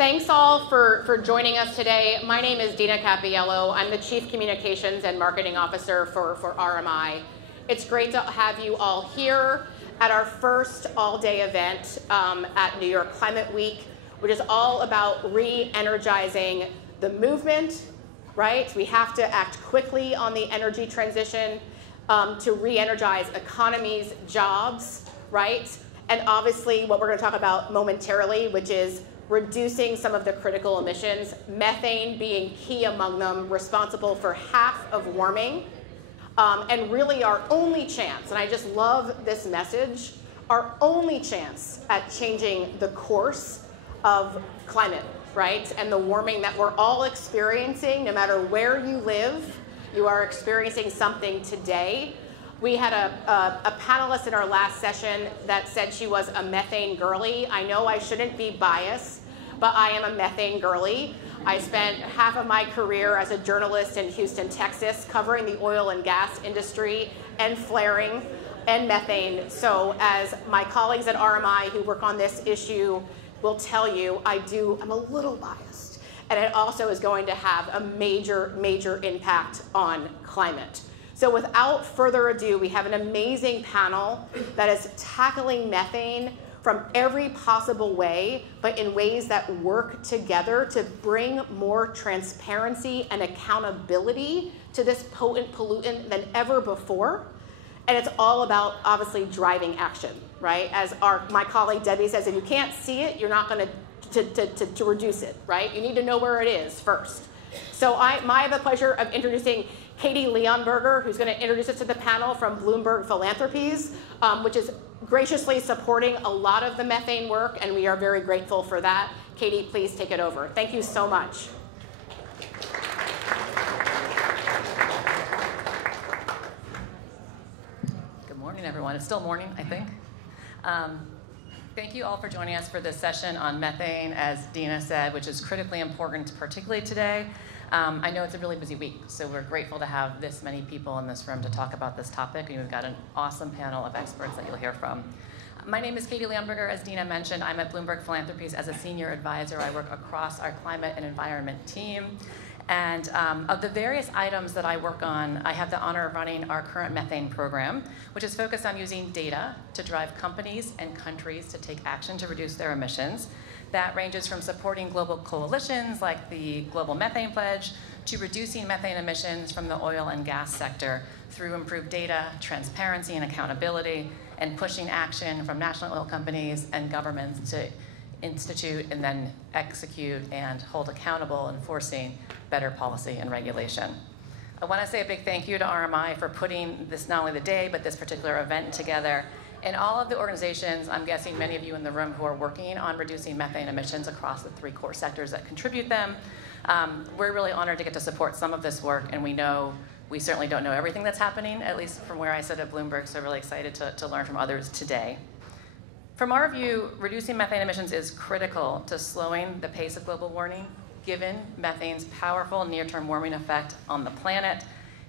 Thanks all for joining us today. My name is Dina Cappiello. I'm the Chief Communications and Marketing Officer for RMI. It's great to have you all here at our first all-day event at New York Climate Week, which is all about re-energizing the movement, right? We have to act quickly on the energy transition to re-energize economies, jobs, right? And obviously what we're going to talk about momentarily, which is reducing some of the critical emissions, methane being key among them, responsible for half of warming, and really our only chance, and I just love this message, our only chance at changing the course of climate, right? And the warming that we're all experiencing, no matter where you live, you are experiencing something today. We had a panelist in our last session that said she was a methane girly. I know I shouldn't be biased, but I am a methane girly. I spent half of my career as a journalist in Houston, Texas, covering the oil and gas industry and flaring and methane. So as my colleagues at RMI who work on this issue will tell you, I'm a little biased. And it also is going to have a major, major impact on climate. So without further ado, we have an amazing panel that is tackling methane from every possible way, but in ways that work together to bring more transparency and accountability to this potent pollutant than ever before. And it's all about, obviously, driving action, right? As my colleague Debbie says, if you can't see it, you're not going to reduce it, right? You need to know where it is first. So I have the pleasure of introducing Katie Leonberger, who's going to introduce us to the panel from Bloomberg Philanthropies, which is graciously supporting a lot of the methane work, and we are very grateful for that. Katie, please take it over. Thank you so much. Good morning, everyone. It's still morning, I think. Thank you all for joining us for this session on methane, as Dina said, which is critically important, particularly today. I know it's a really busy week, so we're grateful to have this many people in this room to talk about this topic, and we've got an awesome panel of experts that you'll hear from. My name is Katie Leonberger. As Dina mentioned, I'm at Bloomberg Philanthropies as a senior advisor. I work across our climate and environment team. And of the various items that I work on, I have the honor of running our current methane program, which is focused on using data to drive companies and countries to take action to reduce their emissions. That ranges from supporting global coalitions like the Global Methane Pledge to reducing methane emissions from the oil and gas sector through improved data, transparency, and accountability, and pushing action from national oil companies and governments to institute and then execute and hold accountable enforcing better policy and regulation. I want to say a big thank you to RMI for putting this, not only the day, but this particular event together. And all of the organizations, I'm guessing many of you in the room who are working on reducing methane emissions across the 3 core sectors that contribute them, we're really honored to get to support some of this work, and we certainly don't know everything that's happening, at least from where I sit at Bloomberg, so really excited to learn from others today. From our view, reducing methane emissions is critical to slowing the pace of global warming, given methane's powerful near-term warming effect on the planet.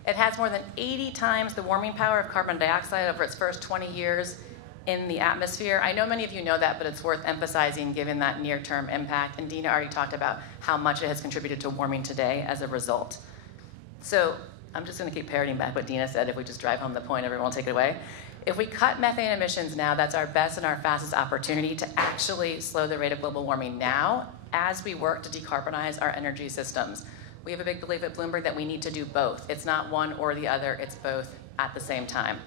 It has more than 80 times the warming power of carbon dioxide over its first 20 years in the atmosphere. I know many of you know that, but it's worth emphasizing given that near-term impact. And Dina already talked about how much it has contributed to warming today as a result. So I'm just going to keep parroting back what Dina said. If we just drive home the point, everyone will take it away. If we cut methane emissions now, that's our best and our fastest opportunity to actually slow the rate of global warming now as we work to decarbonize our energy systems. We have a big belief at Bloomberg that we need to do both. It's not one or the other, it's both at the same time.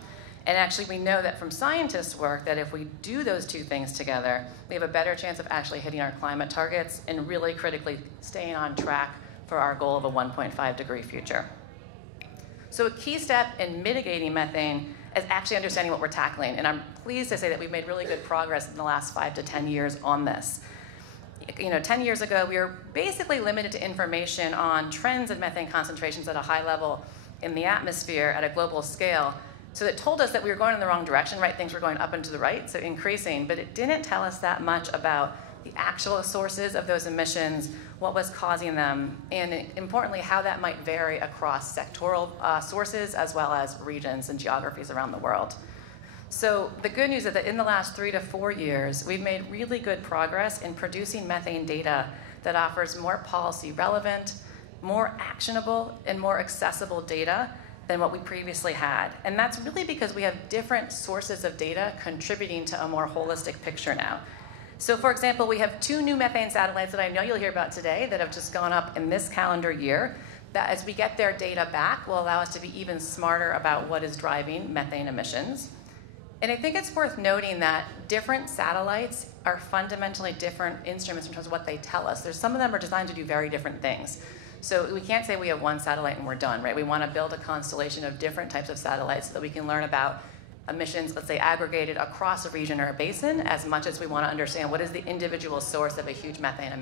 And actually we know that from scientists' work that if we do those 2 things together, we have a better chance of actually hitting our climate targets and really critically staying on track for our goal of a 1.5 degree future. So a key step in mitigating methane is actually understanding what we're tackling. And I'm pleased to say that we've made really good progress in the last 5 to 10 years on this. 10 years ago, we were basically limited to information on trends in methane concentrations at a high level in the atmosphere at a global scale. So it told us that we were going in the wrong direction, right? Things were going up and to the right, so increasing, but it didn't tell us that much about the actual sources of those emissions, what was causing them, and importantly, how that might vary across sectoral sources as well as regions and geographies around the world. So the good news is that in the last 3 to 4 years, we've made really good progress in producing methane data that offers more policy relevant, more actionable, and more accessible data than what we previously had. And that's really because we have different sources of data contributing to a more holistic picture now. So for example, we have 2 new methane satellites that I know you'll hear about today that have just gone up in this calendar year, that as we get their data back will allow us to be even smarter about what is driving methane emissions. And I think it's worth noting that different satellites are fundamentally different instruments in terms of what they tell us. Some of them are designed to do very different things. So we can't say we have one satellite and we're done, right? We want to build a constellation of different types of satellites so that we can learn about emissions, let's say, aggregated across a region or a basin, as much as we want to understand what is the individual source of a huge methane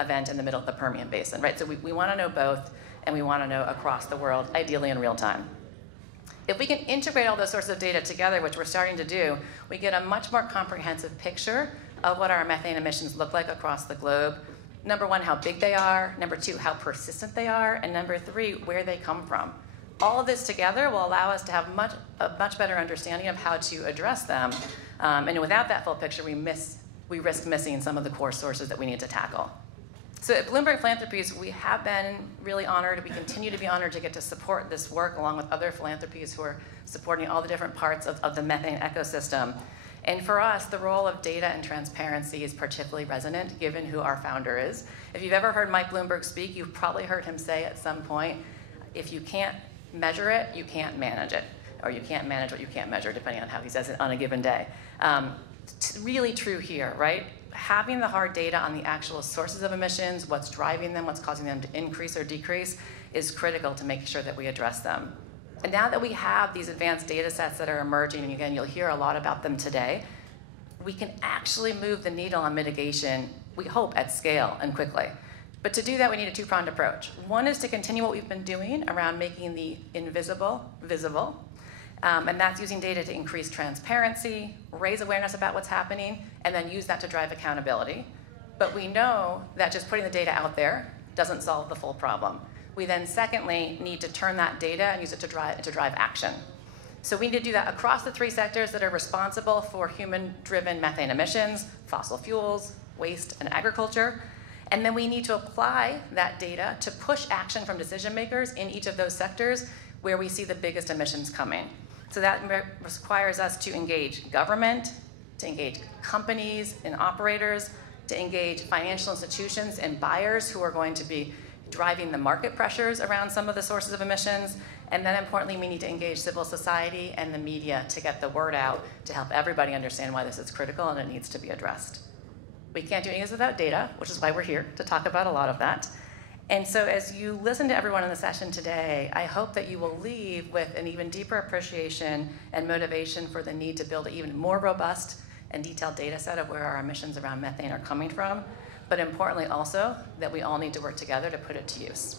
event in the middle of the Permian Basin, right? So we want to know both, and we want to know across the world, ideally in real time. If we can integrate all those sources of data together, which we're starting to do, we get a much more comprehensive picture of what our methane emissions look like across the globe. Number 1, how big they are. Number 2, how persistent they are. And number 3, where they come from. All of this together will allow us to have a much better understanding of how to address them. And without that full picture, we risk missing some of the core sources that we need to tackle. So at Bloomberg Philanthropies, we have been really honored. We continue to be honored to get to support this work along with other philanthropies who are supporting all the different parts of the methane ecosystem. And for us, the role of data and transparency is particularly resonant given who our founder is. If you've ever heard Mike Bloomberg speak, you've probably heard him say at some point, if you can't measure it, you can't manage it. Or you can't manage what you can't measure, depending on how he says it on a given day. Really true here, right? Having the hard data on the actual sources of emissions, what's driving them, what's causing them to increase or decrease, is critical to make sure that we address them. And now that we have these advanced data sets that are emerging, and again, you'll hear a lot about them today, we can actually move the needle on mitigation, we hope, at scale and quickly. But to do that, we need a 2-pronged approach. One is to continue what we've been doing around making the invisible visible. And that's using data to increase transparency, raise awareness about what's happening, and then use that to drive accountability. But we know that just putting the data out there doesn't solve the full problem. We then, secondly, need to turn that data and use it to drive action. So we need to do that across the 3 sectors that are responsible for human-driven methane emissions: fossil fuels, waste, and agriculture. And then we need to apply that data to push action from decision makers in each of those sectors where we see the biggest emissions coming. So that requires us to engage government, to engage companies and operators, to engage financial institutions and buyers who are going to be driving the market pressures around some of the sources of emissions. And then importantly, we need to engage civil society and the media to get the word out to help everybody understand why this is critical and it needs to be addressed. We can't do any of this without data, which is why we're here to talk about a lot of that. And so as you listen to everyone in the session today, I hope that you will leave with an even deeper appreciation and motivation for the need to build an even more robust and detailed data set of where our emissions around methane are coming from, but importantly also that we all need to work together to put it to use.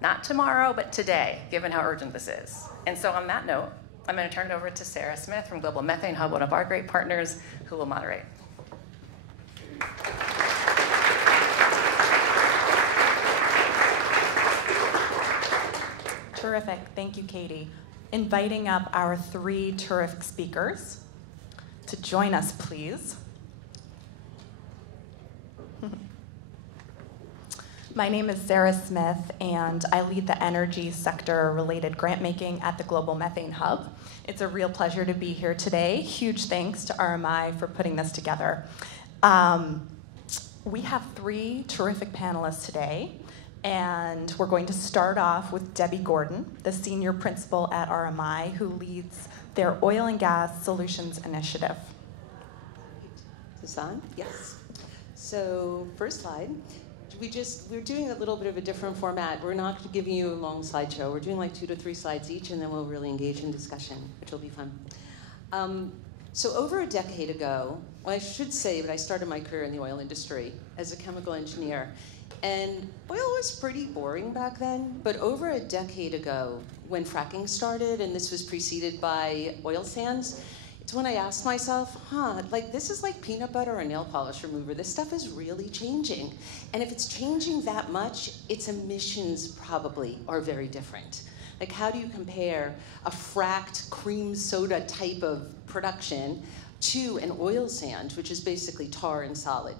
Not tomorrow, but today, given how urgent this is. And so on that note, I'm going to turn it over to Sarah Smith from Global Methane Hub, one of our great partners, who will moderate. Terrific. Thank you, Katie. Inviting up our 3 terrific speakers to join us, please. My name is Sarah Smith, and I lead the energy sector-related grant-making at the Global Methane Hub. It's a real pleasure to be here today. Huge thanks to RMI for putting this together. We have 3 terrific panelists today. And we're going to start off with Debbie Gordon, the senior principal at RMI, who leads their oil and gas solutions initiative. Is this on? Yes. So first slide. We're doing a little bit of a different format. We're not giving you a long slideshow. We're doing like 2 to 3 slides each, and then we'll really engage in discussion, which will be fun. So over a decade ago, well, I should say that I started my career in the oil industry as a chemical engineer. And oil was pretty boring back then, but over a decade ago, when fracking started, and this was preceded by oil sands, it's when I asked myself, this is like peanut butter or nail polish remover. This stuff is really changing. And if it's changing that much, its emissions probably are very different. Like, how do you compare a fracked cream soda type of production to an oil sand, which is basically tar and solid?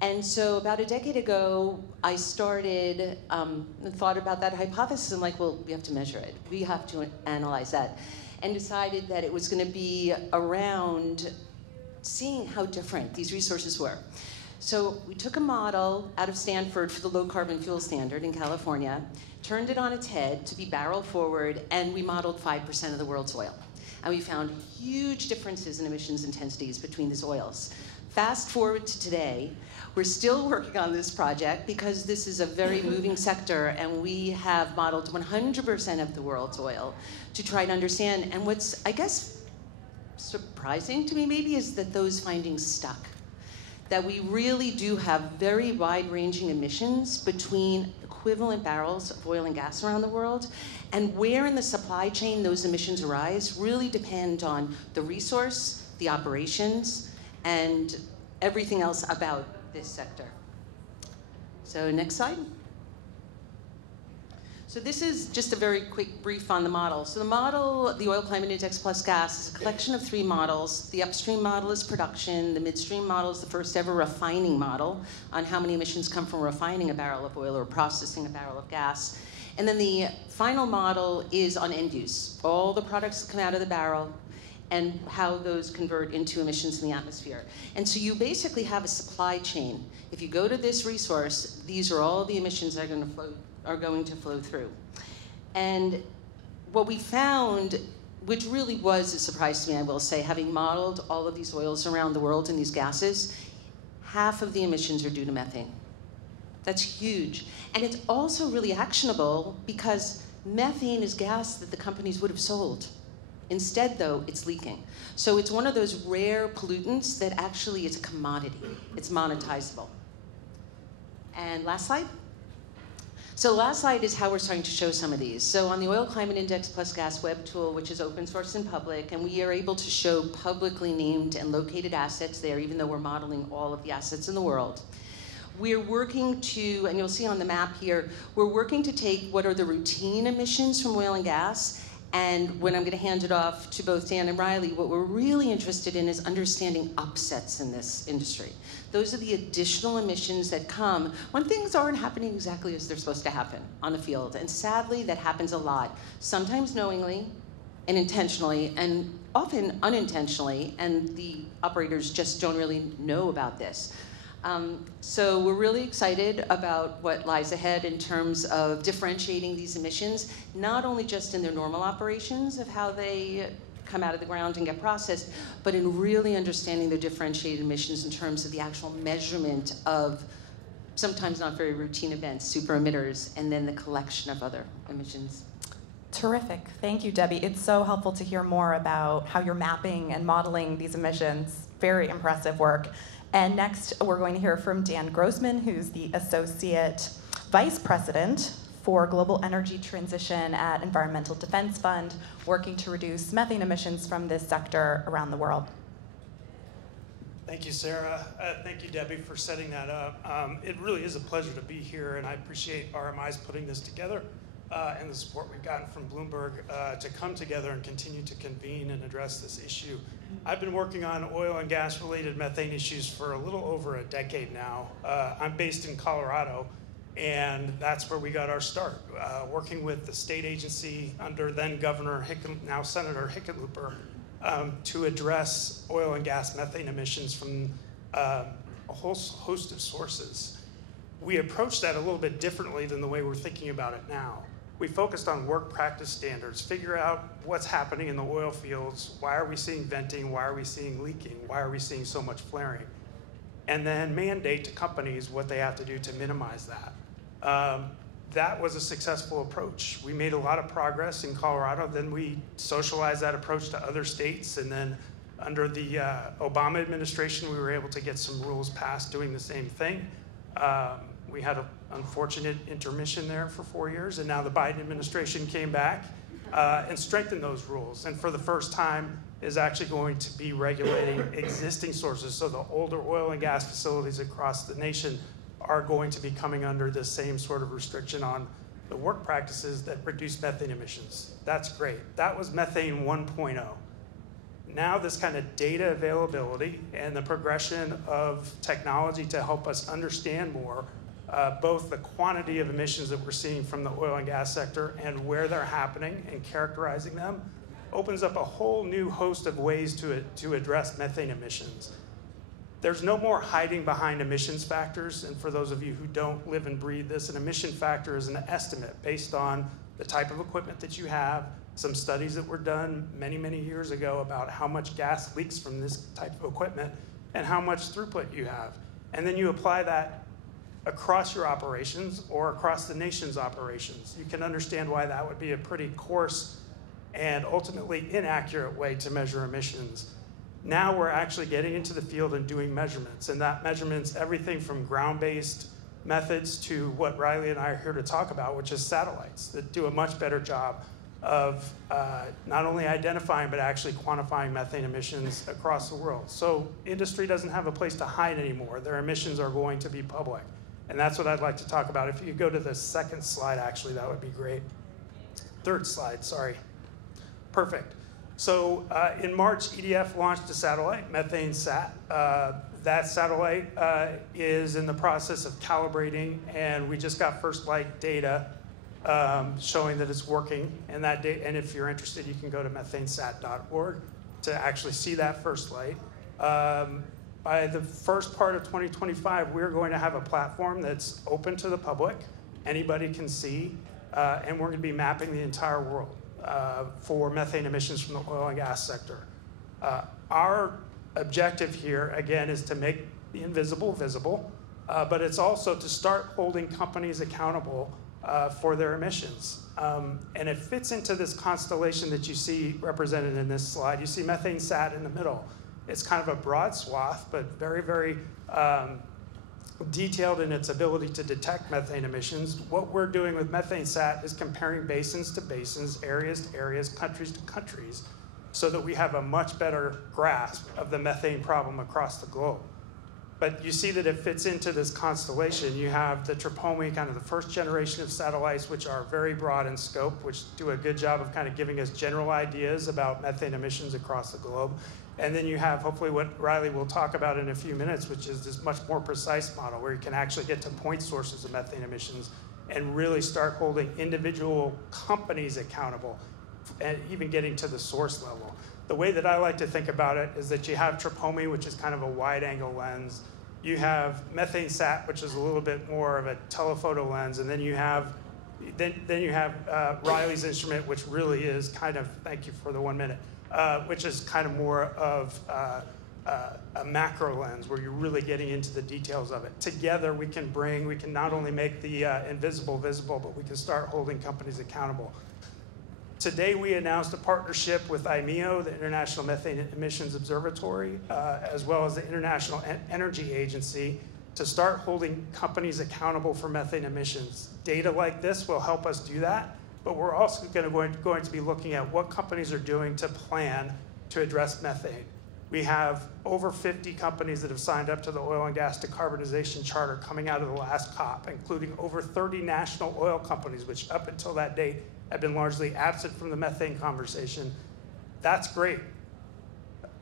And so about a decade ago, I started and thought about that hypothesis. I'm like, well, we have to measure it. We have to analyze that. And decided that it was going to be around seeing how different these resources were. So we took a model out of Stanford for the low carbon fuel standard in California, turned it on its head to be barrel forward, and we modeled 5% of the world's oil. And we found huge differences in emissions intensities between these oils. Fast forward to today, we're still working on this project because this is a very moving sector, and we have modeled 100% of the world's oil to try to understand. And what's, I guess, surprising to me maybe is that those findings stuck. That we really do have very wide-ranging emissions between equivalent barrels of oil and gas around the world, and where in the supply chain those emissions arise really depend on the resource, the operations, and everything else about this sector. So next slide. So this is just a very quick brief on the model. So the model, the Oil Climate Index plus gas, is a collection of 3 models. The upstream model is production. The midstream model is the first ever refining model on how many emissions come from refining a barrel of oil or processing a barrel of gas. And then the final model is on end use, all the products that come out of the barrel and how those convert into emissions in the atmosphere. And so you basically have a supply chain. If you go to this resource, these are all the emissions that are going to flow through. And what we found, which really was a surprise to me, I will say, having modeled all of these oils around the world and these gases, half of the emissions are due to methane. That's huge. And it's also really actionable because methane is gas that the companies would have sold. Instead, though, it's leaking. So it's one of those rare pollutants that actually is a commodity. It's monetizable. And last slide. So last slide is how we're starting to show some of these. So on the Oil Climate Index plus gas web tool, which is open source and public, and we are able to show publicly named and located assets there, even though we're modeling all of the assets in the world. We're working to, and you'll see on the map here, we're working to take what are the routine emissions from oil and gas. And when I'm going to hand it off to both Dan and Riley, what we're really interested in is understanding upsets in this industry. Those are the additional emissions that come when things aren't happening exactly as they're supposed to happen on the field. And sadly, that happens a lot, sometimes knowingly and intentionally, and often unintentionally, and the operators just don't really know about this. So we're really excited about what lies ahead in terms of differentiating these emissions, not only just in their normal operations of how they come out of the ground and get processed, but in really understanding their differentiated emissions in terms of the actual measurement of sometimes not very routine events, super emitters, and then the collection of other emissions. Terrific. Thank you, Debbie. It's so helpful to hear more about how you're mapping and modeling these emissions. Very impressive work. And next, we're going to hear from Dan Grossman, who's the Associate Vice President for Global Energy Transition at Environmental Defense Fund, working to reduce methane emissions from this sector around the world. Thank you, Sarah. Thank you, Debbie, for setting that up. It really is a pleasure to be here, and I appreciate RMI's putting this together and the support we've gotten from Bloomberg to come together and continue to convene and address this issue. I've been working on oil and gas-related methane issues for a little over a decade now. I'm based in Colorado, and that's where we got our start, working with the state agency under then Governor now Senator Hickenlooper, to address oil and gas methane emissions from a whole host of sources. We approached that a little bit differently than the way we're thinking about it now. We focused on work practice standards, figure out what's happening in the oil fields, why are we seeing venting, why are we seeing leaking, why are we seeing so much flaring, and then mandate to companies what they have to do to minimize that. That was a successful approach. We made a lot of progress in Colorado, then we socialized that approach to other states, and then under the Obama administration, we were able to get some rules passed doing the same thing. We had an unfortunate intermission there for 4 years, and now the Biden administration came back and strengthened those rules, and for the first time is actually going to be regulating existing sources. So the older oil and gas facilities across the nation are going to be coming under the same sort of restriction on the work practices that reduce methane emissions. That's great. That was methane 1.0. Now this kind of data availability and the progression of technology to help us understand more both the quantity of emissions that we're seeing from the oil and gas sector and where they're happening and characterizing them opens up a whole new host of ways to address methane emissions. There's no more hiding behind emissions factors, and for those of you who don't live and breathe this, an emission factor is an estimate based on the type of equipment that you have, some studies that were done many, many years ago about how much gas leaks from this type of equipment and how much throughput you have. And then you apply that across your operations or across the nation's operations. You can understand why that would be a pretty coarse and ultimately inaccurate way to measure emissions. Now we're actually getting into the field and doing measurements, and that measurements everything from ground-based methods to what Riley and I are here to talk about, which is satellites that do a much better job of not only identifying but actually quantifying methane emissions across the world. So industry doesn't have a place to hide anymore. Their emissions are going to be public, and that's what I'd like to talk about. If you go to the second slide, actually, that would be great. Third slide, sorry. Perfect. So in March, EDF launched a satellite, Methane Sat. That satellite is in the process of calibrating, and we just got first light data showing that it's working. And if you're interested, you can go to methanesat.org to actually see that first light. By the first part of 2025, we're going to have a platform that's open to the public. Anybody can see, and we're going to be mapping the entire world for methane emissions from the oil and gas sector. Our objective here, again, is to make the invisible visible, but it's also to start holding companies accountable for their emissions. And it fits into this constellation that you see represented in this slide. You see Methane Sat in the middle. It's kind of a broad swath, but very, very detailed in its ability to detect methane emissions. What we're doing with Methane Sat is comparing basins to basins, areas to areas, countries to countries, so that we have a much better grasp of the methane problem across the globe. But you see that it fits into this constellation. You have the Tropomi, kind of the first generation of satellites, which are very broad in scope, which do a good job of kind of giving us general ideas about methane emissions across the globe. And then you have, hopefully, what Riley will talk about in a few minutes, which is this much more precise model where you can actually get to point sources of methane emissions and really start holding individual companies accountable and even getting to the source level. The way that I like to think about it is that you have Tropomi, which is kind of a wide-angle lens. You have Methane Sat, which is a little bit more of a telephoto lens, and then you have Riley's instrument, which really is kind of, thank you for the 1 minute, which is kind of more of a macro lens where you're really getting into the details of it. Together, we can not only make the invisible visible, but we can start holding companies accountable. Today, we announced a partnership with IMEO, the International Methane Emissions Observatory, as well as the International Energy Agency, to start holding companies accountable for methane emissions. Data like this will help us do that, but we're also going to be looking at what companies are doing to plan to address methane. We have over 50 companies that have signed up to the Oil and Gas Decarbonization Charter coming out of the last COP, including over 30 national oil companies, which up until that date have been largely absent from the methane conversation. That's great.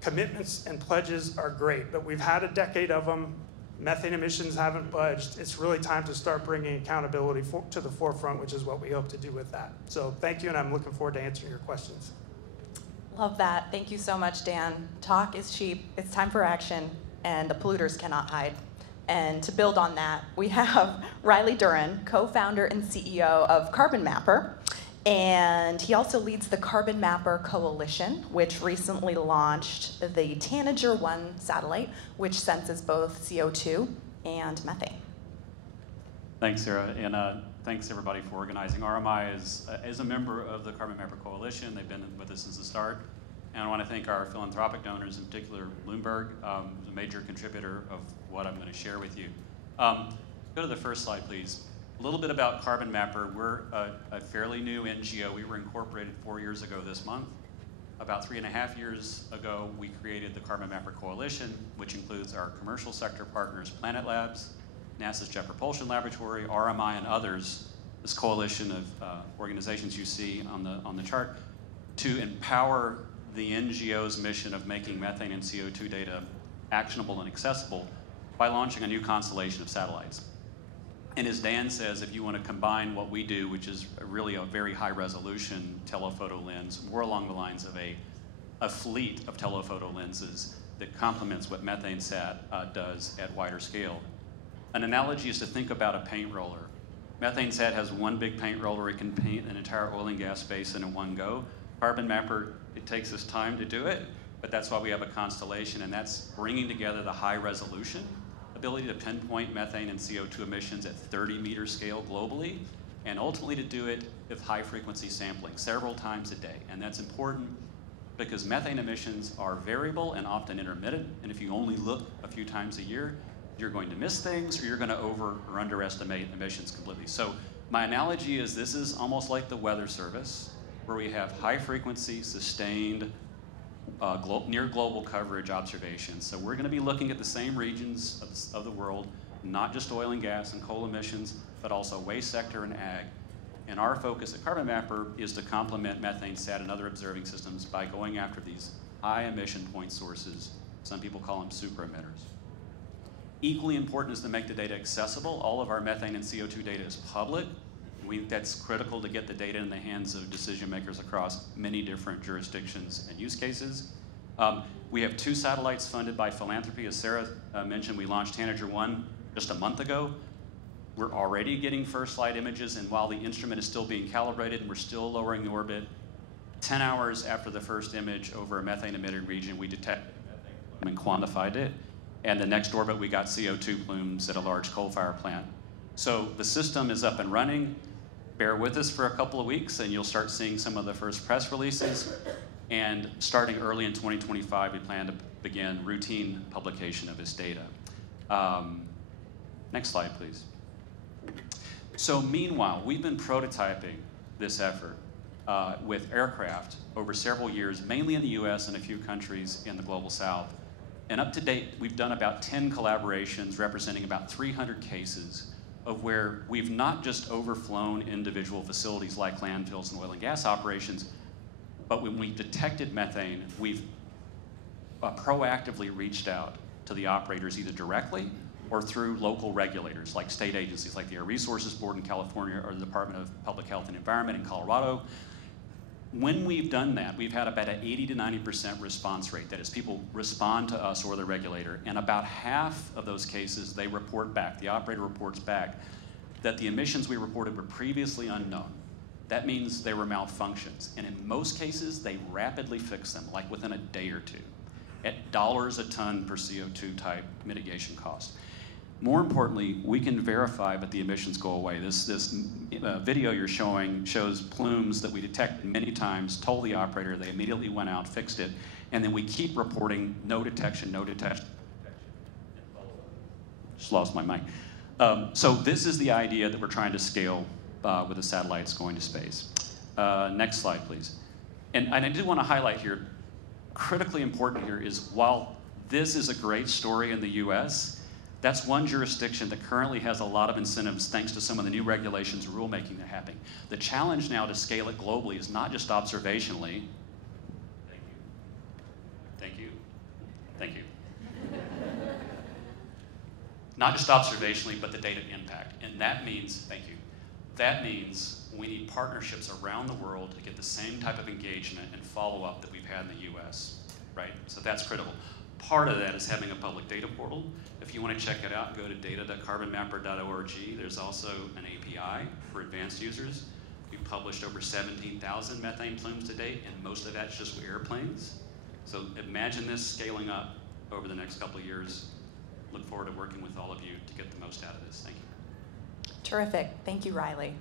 Commitments and pledges are great, but we've had a decade of them. Methane emissions haven't budged. It's really time to start bringing accountability to the forefront, which is what we hope to do with that. So thank you, and I'm looking forward to answering your questions. Love that. Thank you so much, Dan. Talk is cheap. It's time for action, and the polluters cannot hide. And to build on that, we have Riley Duran, co-founder and CEO of Carbon Mapper. And he also leads the Carbon Mapper Coalition, which recently launched the Tanager 1 satellite, which senses both CO2 and methane. Thanks, Sarah, and thanks everybody for organizing. RMI is a member of the Carbon Mapper Coalition. They've been with us since the start. And I want to thank our philanthropic donors, in particular Bloomberg, who's a major contributor of what I'm going to share with you. Go to the first slide, please. A little bit about Carbon Mapper. We're a fairly new NGO. We were incorporated 4 years ago this month. About 3.5 years ago, we created the Carbon Mapper Coalition, which includes our commercial sector partners, Planet Labs, NASA's Jet Propulsion Laboratory, RMI, and others, this coalition of organizations you see on the chart, to empower the NGO's mission of making methane and CO2 data actionable and accessible by launching a new constellation of satellites. And as Dan says, if you want to combine what we do, which is really a very high resolution telephoto lens, more along the lines of a fleet of telephoto lenses that complements what MethaneSat does at wider scale. An analogy is to think about a paint roller. MethaneSat has one big paint roller. It can paint an entire oil and gas basin in one go. Carbon Mapper, it takes us time to do it, but that's why we have a constellation, and that's bringing together the high resolution ability to pinpoint methane and CO2 emissions at 30-meter scale globally, and ultimately to do it with high-frequency sampling several times a day. And that's important because methane emissions are variable and often intermittent, and if you only look a few times a year, you're going to miss things or you're going to over or underestimate emissions completely. So my analogy is this is almost like the Weather Service, where we have high-frequency, sustained, near global coverage observations. So we're going to be looking at the same regions of the world, not just oil and gas and coal emissions, but also waste sector and ag. And our focus at Carbon Mapper is to complement MethaneSat and other observing systems by going after these high emission point sources. Some people call them super emitters. Equally important is to make the data accessible. All of our methane and CO2 data is public. That's critical to get the data in the hands of decision makers across many different jurisdictions and use cases. We have 2 satellites funded by philanthropy. As Sarah mentioned, we launched Tanager 1 just a month ago. We're already getting first flight images, and while the instrument is still being calibrated and we're still lowering the orbit, 10 hours after the first image over a methane emitted region, we detected methane and quantified it. And the next orbit, we got CO2 plumes at a large coal-fired plant. So the system is up and running. Bear with us for a couple of weeks and you'll start seeing some of the first press releases. And starting early in 2025, we plan to begin routine publication of this data. Next slide, please. So meanwhile, we've been prototyping this effort with aircraft over several years, mainly in the US and a few countries in the global south. And up to date, we've done about 10 collaborations representing about 300 cases of where we've not just overflown individual facilities like landfills and oil and gas operations, but when we detected methane, we've proactively reached out to the operators either directly or through local regulators like state agencies like the Air Resources Board in California or the Department of Public Health and Environment in Colorado. When we've done that, we've had about an 80 to 90% response rate. That is, people respond to us or the regulator, and about half of those cases, they report back, the operator reports back, that the emissions we reported were previously unknown. That means they were malfunctions, and in most cases, they rapidly fix them, like within a day or two, at dollars a ton per CO2 type mitigation cost. More importantly, we can verify that the emissions go away. This video you're showing shows plumes that we detected many times, told the operator, they immediately went out, fixed it, and then we keep reporting no detection, no detection. Just lost my mic. So this is the idea that we're trying to scale with the satellites going to space. Next slide, please. And I do want to highlight here, critically important here is while this is a great story in the US, that's one jurisdiction that currently has a lot of incentives thanks to some of the new regulations and rulemaking that are happening. The challenge now to scale it globally is not just observationally. Thank you. Thank you. Not just observationally, but the data impact. And that means, thank you, that means we need partnerships around the world to get the same type of engagement and follow-up that we've had in the US, right? So that's critical. Part of that is having a public data portal. If you want to check it out, go to data.carbonmapper.org. There's also an API for advanced users. We've published over 17,000 methane plumes to date, and most of that's just with airplanes. So imagine this scaling up over the next couple of years. Look forward to working with all of you to get the most out of this. Thank you. Terrific. Thank you, Riley.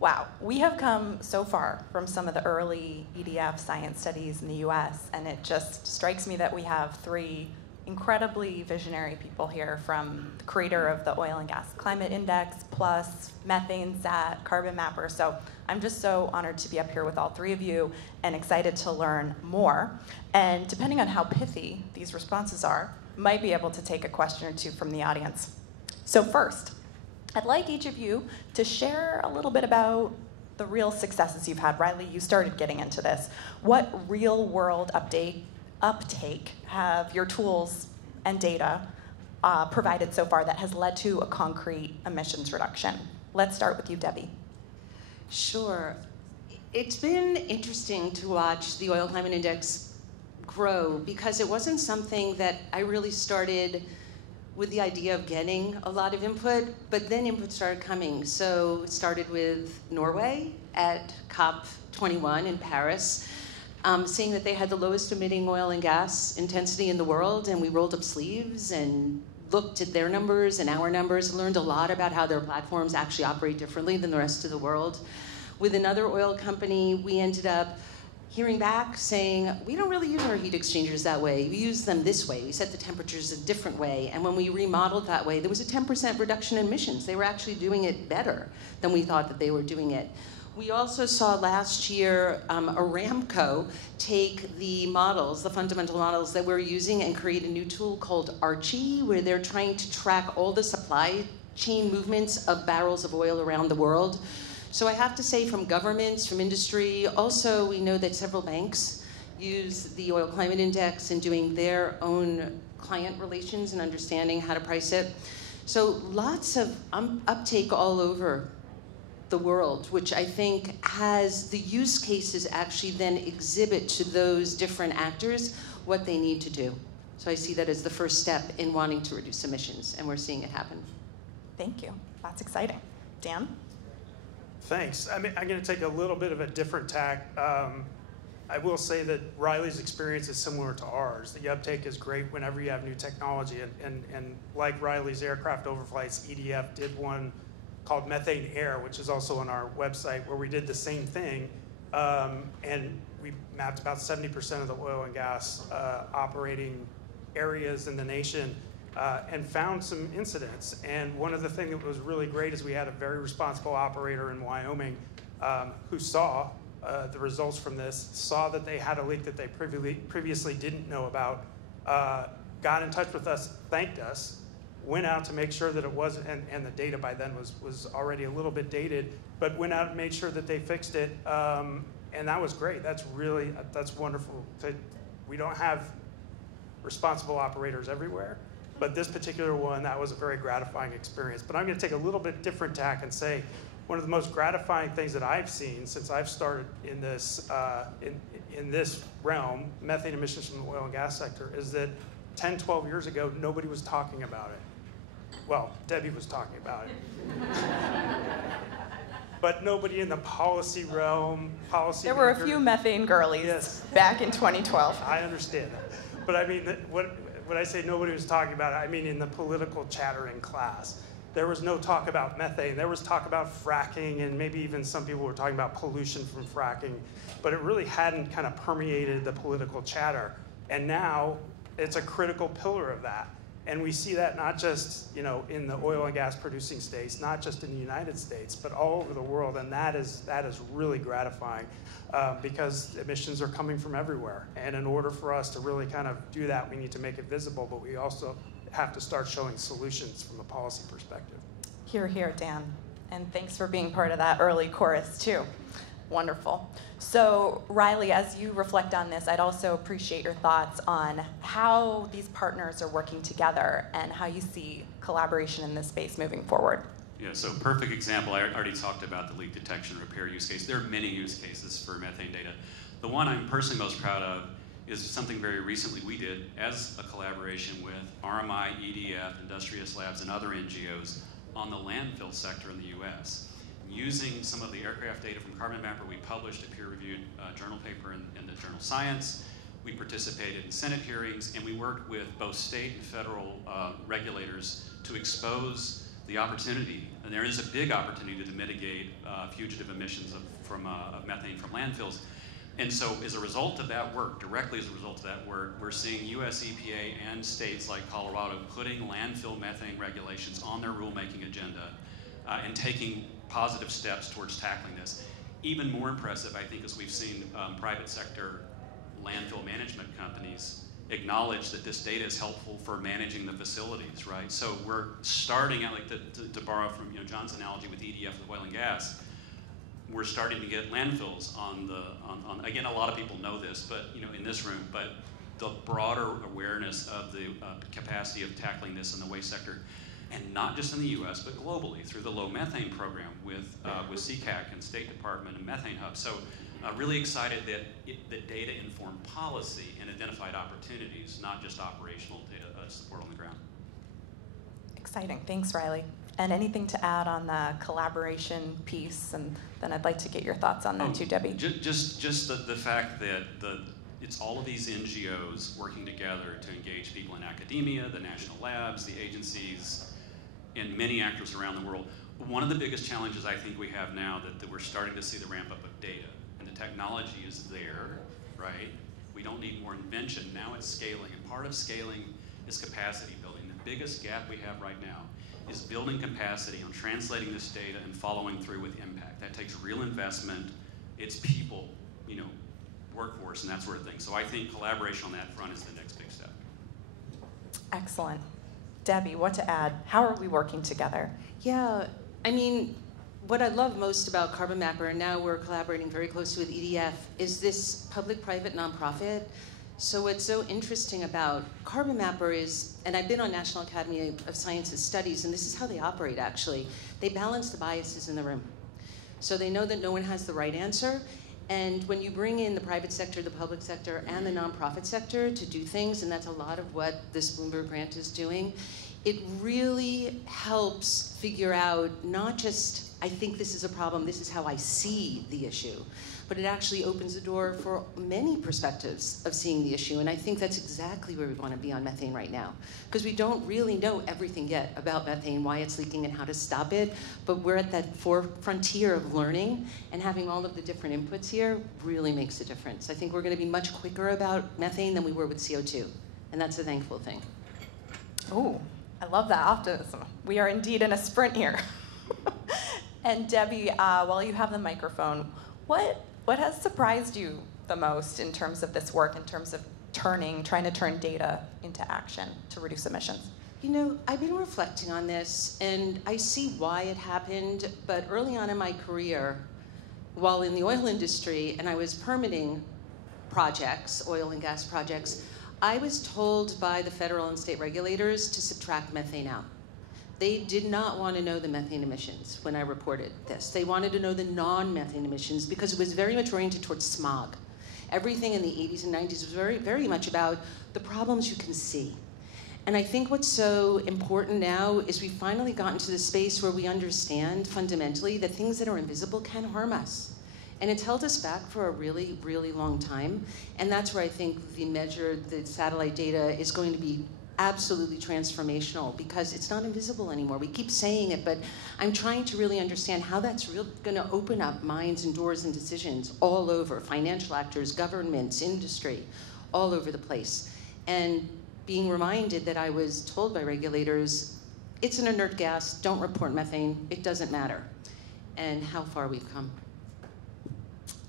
Wow, we have come so far from some of the early EDF science studies in the US, and it just strikes me that we have 3 incredibly visionary people here, from the creator of the Oil and Gas Climate Index, plus MethaneSat, Carbon Mapper. So I'm just so honored to be up here with all 3 of you and excited to learn more. And depending on how pithy these responses are, might be able to take a question or 2 from the audience. So first, I'd like each of you to share a little bit about the real successes you've had. Riley, you started getting into this. What real-world uptake have your tools and data provided so far that has led to a concrete emissions reduction? Let's start with you, Debbie. Sure. It's been interesting to watch the Oil Climate Index grow because it wasn't something that I really started with the idea of getting a lot of input, but then input started coming. So it started with Norway at COP21 in Paris, seeing that they had the lowest emitting oil and gas intensity in the world, and we rolled up sleeves and looked at their numbers and our numbers, and learned a lot about how their platforms actually operate differently than the rest of the world. With another oil company, we ended up hearing back saying, we don't really use our heat exchangers that way. We use them this way. We set the temperatures a different way. And when we remodeled that way, there was a 10% reduction in emissions. They were actually doing it better than we thought that they were doing it. We also saw last year Aramco take the models, the fundamental models that we're using, and create a new tool called Archie, where they're trying to track all the supply chain movements of barrels of oil around the world. So I have to say, from governments, from industry, also we know that several banks use the Oil Climate Index in doing their own client relations and understanding how to price it. So lots of uptake all over the world, which I think has the use cases actually then exhibit to those different actors what they need to do. So I see that as the first step in wanting to reduce emissions, and we're seeing it happen. Thank you. That's exciting. Dan? Thanks. I'm going to take a little bit of a different tack. I will say that Riley's experience is similar to ours. The uptake is great whenever you have new technology. And like Riley's aircraft overflights, EDF did one called Methane Air, which is also on our website, where we did the same thing. And we mapped about 70% of the oil and gas operating areas in the nation. And found some incidents. And one of the things that was really great is we had a very responsible operator in Wyoming who saw the results from this, saw that they had a leak that they previously didn't know about, got in touch with us, thanked us, went out to make sure that it wasn't, and the data by then was already a little bit dated, but went out and made sure that they fixed it. And that was great. That's wonderful. We don't have responsible operators everywhere. But this particular one, that was a very gratifying experience. But I'm going to take a little bit different tack and say one of the most gratifying things that I've seen since I've started in this in this realm, methane emissions from the oil and gas sector, is that 10, 12 years ago, nobody was talking about it. Well, Debbie was talking about it. But nobody in the policy realm, There were a few methane girlies back in 2012. I understand that. But I mean, when I say nobody was talking about it, I mean in the political chattering class. There was no talk about methane. There was talk about fracking, and maybe even some people were talking about pollution from fracking, but it really hadn't kind of permeated the political chatter. And now it's a critical pillar of that. And we see that not just in the oil and gas producing states, not just in the United States, but all over the world. And that is really gratifying because emissions are coming from everywhere. And in order for us to really kind of do that, we need to make it visible, but we also have to start showing solutions from a policy perspective. Hear, hear, Dan. And thanks for being part of that early chorus, too. Wonderful. So, Riley, as you reflect on this, I'd also appreciate your thoughts on how these partners are working together and how you see collaboration in this space moving forward. Yeah, so perfect example. I already talked about the leak detection repair use case. There are many use cases for methane data. The one I'm personally most proud of is something very recently we did as a collaboration with RMI, EDF, Industrious Labs, and other NGOs on the landfill sector in the US. Using some of the aircraft data from Carbon Mapper, we published a peer-reviewed journal paper in the journal Science. We participated in Senate hearings, and we worked with both state and federal regulators to expose the opportunity. And there is a big opportunity to mitigate fugitive emissions of methane from landfills. And so as a result of that work, directly as a result of that work, we're seeing US EPA and states like Colorado putting landfill methane regulations on their rulemaking agenda and taking positive steps towards tackling this. Even more impressive, I think, is we've seen private sector landfill management companies acknowledge that this data is helpful for managing the facilities, right? So we're starting out, like to borrow from John's analogy with EDF with oil and gas, we're starting to get landfills on again, a lot of people know this, but in this room, but the broader awareness of the capacity of tackling this in the waste sector, and not just in the U.S., but globally through the low methane program with CCAC and State Department and Methane Hub. So really excited that data informed policy and identified opportunities, not just operational data support on the ground. Exciting. Thanks, Riley. And anything to add on the collaboration piece? And then I'd like to get your thoughts on that too, Debbie. Just the fact that it's all of these NGOs working together to engage people in academia, the national labs, the agencies, and many actors around the world. One of the biggest challenges I think we have now that we're starting to see the ramp up of data, and the technology is there, right? We don't need more invention. Now it's scaling, and part of scaling is capacity building. The biggest gap we have right now is building capacity on translating this data and following through with impact. That takes real investment. It's people, workforce, and that sort of thing. So I think collaboration on that front is the next big step. Excellent. Debbie, what to add? How are we working together? Yeah, I mean, what I love most about Carbon Mapper, and now we're collaborating very closely with EDF, is this public-private nonprofit. So what's so interesting about Carbon Mapper is, and I've been on National Academy of Sciences studies, and this is how they operate actually. They balance the biases in the room. So they know that no one has the right answer, and when you bring in the private sector, the public sector, and the nonprofit sector to do things, and that's a lot of what this Bloomberg grant is doing, it really helps figure out not just, I think this is a problem, this is how I see the issue, but it actually opens the door for many perspectives of seeing the issue. And I think that's exactly where we want to be on methane right now. Because we don't really know everything yet about methane, why it's leaking and how to stop it. But we're at that frontier of learning, and having all of the different inputs here really makes a difference. I think we're going to be much quicker about methane than we were with CO2. And that's a thankful thing. Oh, I love that optimism. We are indeed in a sprint here. And Debbie, while you have the microphone, what has surprised you the most in terms of this work, in terms of trying to turn data into action to reduce emissions? I've been reflecting on this, and I see why it happened, but early on in my career, while in the oil industry, and I was permitting projects, oil and gas projects, I was told by the federal and state regulators to subtract methane out. They did not want to know the methane emissions when I reported this. They wanted to know the non-methane emissions because it was very much oriented towards smog. Everything in the 80s and 90s was very, very much about the problems you can see. And I think what's so important now is we've finally gotten to the space where we understand fundamentally that things that are invisible can harm us. And it's held us back for a really, really long time. And that's where I think the satellite data is going to be absolutely transformational, because it's not invisible anymore. We keep saying it, but I'm trying to really understand how that's going to open up minds and doors and decisions all over, financial actors, governments, industry, all over the place. And being reminded that I was told by regulators, it's an inert gas, don't report methane, it doesn't matter. And how far we've come.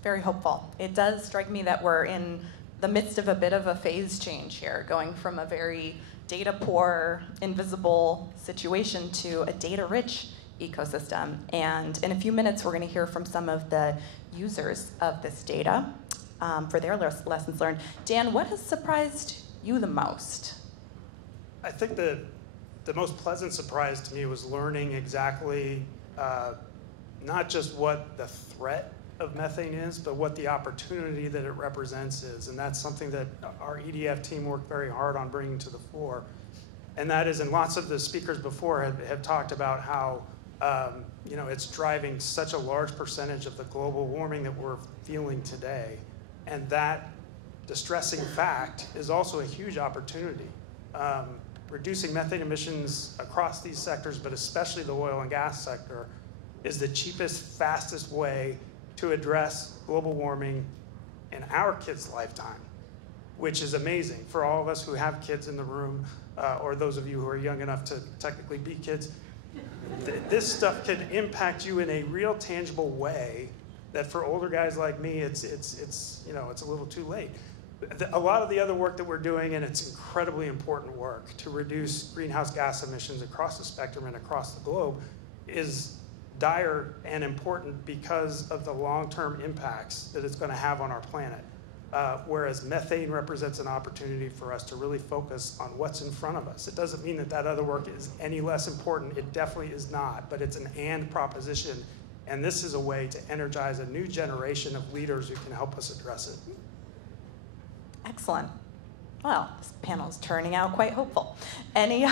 Very hopeful. It does strike me that we're in the midst of a bit of a phase change here, going from a very data-poor, invisible situation to a data-rich ecosystem. And in a few minutes, we're going to hear from some of the users of this data for their lessons learned. Dan, what has surprised you the most? I think the most pleasant surprise to me was learning exactly not just what the threat of methane is, but what the opportunity that it represents is. And that's something that our EDF team worked very hard on bringing to the fore. And that is, and lots of the speakers before have talked about how it's driving such a large percentage of the global warming that we're feeling today. And that distressing fact is also a huge opportunity. Reducing methane emissions across these sectors, but especially the oil and gas sector, is the cheapest, fastest way to address global warming in our kids' lifetime, which is amazing for all of us who have kids in the room, or those of you who are young enough to technically be kids. This stuff can impact you in a real, tangible way that for older guys like me, it's a little too late. a lot of the other work that we're doing, and it's incredibly important work to reduce greenhouse gas emissions across the spectrum and across the globe, is dire and important because of the long-term impacts that it's going to have on our planet. Whereas methane represents an opportunity for us to really focus on what's in front of us. It doesn't mean that that other work is any less important. It definitely is not, but it's an and proposition. And this is a way to energize a new generation of leaders who can help us address it. Excellent. Well, this panel is turning out quite hopeful. Any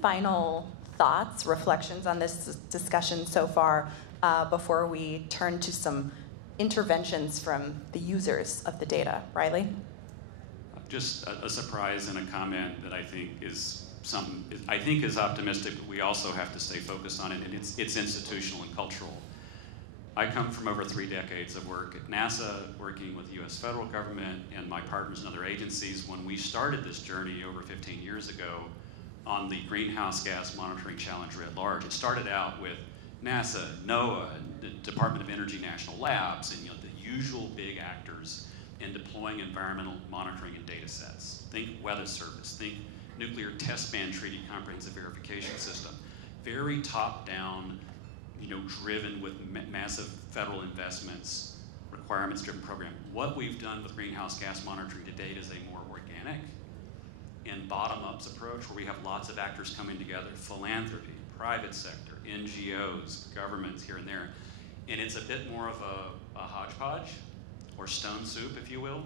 final thoughts, reflections on this discussion so far before we turn to some interventions from the users of the data? Riley? Just a surprise and a comment that I think is optimistic, but we also have to stay focused on it, and it's institutional and cultural. I come from over 3 decades of work at NASA, working with the US federal government and my partners in other agencies when we started this journey over 15 years ago on the greenhouse gas monitoring challenge writ large. It started out with NASA, NOAA, the Department of Energy National Labs, and the usual big actors in deploying environmental monitoring and data sets. Think Weather Service, think Nuclear Test Ban Treaty Comprehensive Verification System. Very top-down, driven with massive federal investments, requirements-driven program. What we've done with greenhouse gas monitoring to date is a more organic and bottom-ups approach where we have lots of actors coming together, philanthropy, private sector, NGOs, governments here and there. And it's a bit more of a hodgepodge or stone soup, if you will.